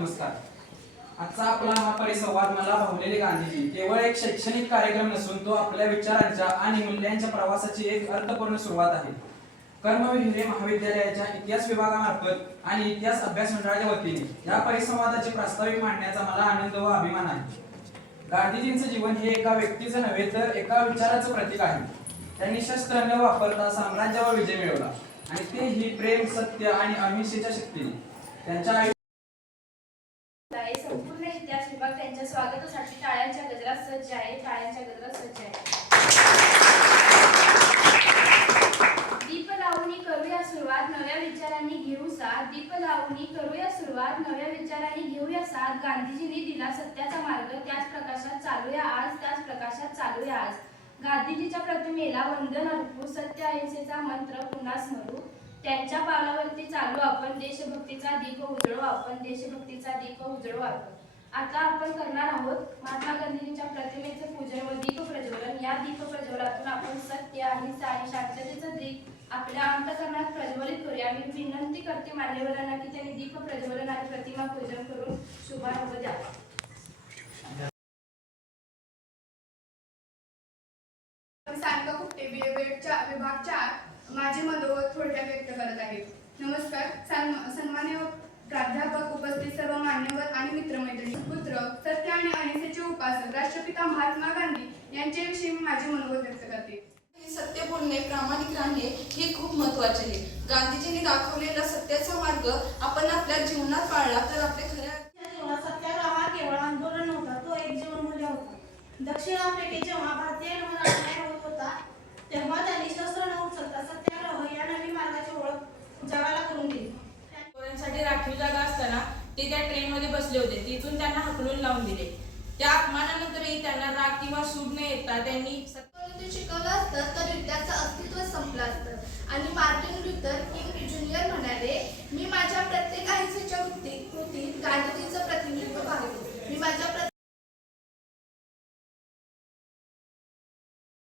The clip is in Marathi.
नमस्कार. आजचा आपला हा परिसंवाद मला भावलेले गांधीजी केवळ एक शैक्षणिक कार्यक्रम नसून तो आपल्या विचारांच्या आणि मूल्यांच्या प्रवासाची एक अर्थपूर्ण सुरुवात आहे. कर्मवीर महाविद्यालयाच्या इतिहास विभागामार्फत आणि इतिहास अभ्यास मंडळाच्या वतीने या परिसंवादाचे प्रास्ताविक मांडण्याचा मला आनंद व अभिमान आहे. गांधीजींचे जीवन हे एका व्यक्तीचे नव्हे तर एका विचाराचं प्रतीक आहे. त्यांनी शस्त्र न वापरता साम्राज्यावर विजय मिळवला आणि ते ही प्रेम, सत्य आणि अहिंसेच्या शक्तीने. त्यांच्या संपूर्ण इतिहास विभाग त्यांच्या स्वागतासाठी टाळ्यांच्या गजरात सज्ज आहे. दीप लावणी करूया सुरुवात, नव्या विचारांनी घेऊ साथ. दीप लावणी करूया सुरुवात, नव्या विचारांनी घेऊया साथ. गांधीजींनी दिला सत्याचा मार्ग, त्याच प्रकाशात चालूया आज. गांधीजीच्या प्रतिमेला वंदन अर्पू, सत्य अहिंसेचा मंत्र पुन्हा स्मरू. त्यांच्या पावलावरती चालू आपण, देशभक्तीचा दीप उजळू आपण. आता आपण करणार आहोत महात्मा गांधीजींच्या प्रतिमेचे पूजन व दीप प्रज्वलन. या दीप प्रज्वलनातून आपण सत्य, अहिंसा आणि शांततेचं दीप आपल्या अंतःकरणात प्रज्वलित करूया. मी विनंती करते मान्यवरांना की त्यांनी दीप प्रज्वलन आणि प्रतिमा पूजन करून शुभारंभ द्यावा. विभाग 4 माझे मनोगत थोडक्यात व्यक्त करत आहे. नमस्कार. सन्माननीय प्राध्यापक, उपस्थित सर्व मान्यवर आणि मित्रमैत्रिणी, पुत्र, सत्य आणि अहिंसेचे उपासक राष्ट्रपिता महात्मा गांधी यांच्याविषयी मी माझे मनोगत व्यक्त करते. सत्य बोलणे, प्रामाणिक राहणे हे खूप महत्त्वाचे आहे. गांधीजींनी दाखवलेला सत्याचा मार्ग आपण आपल्या जीवनात पाळला तर आपल्या खऱ्या सत्याग्रह हा केवळ आंदोलन नव्हता, तो एक जीवनमूल्य होता. दक्षिण आफ्रिकेत जेव्हा भारतीयांवर अन्याय होत होता तेव्हा त्यांनी शस्त्र न उचलता सत्याग्रह या नवीन मार्गाची ओळख जगाला करून दिली. साठी राखीव जागा असताना ते त्या ट्रेनमध्ये बसले होते. तिथून त्यांना हकलून लावून दिले. त्या अपमानानंतरही त्यांना राग किंवा सूड न येता त्यांनी शिकवलं असतं तर युद्धाचं अस्तित्व संपलं असतं. आणि मार्टिन लुथर किंग ज्युनियर म्हणाले, मी माझ्या प्रत्येक अहिंसेच्या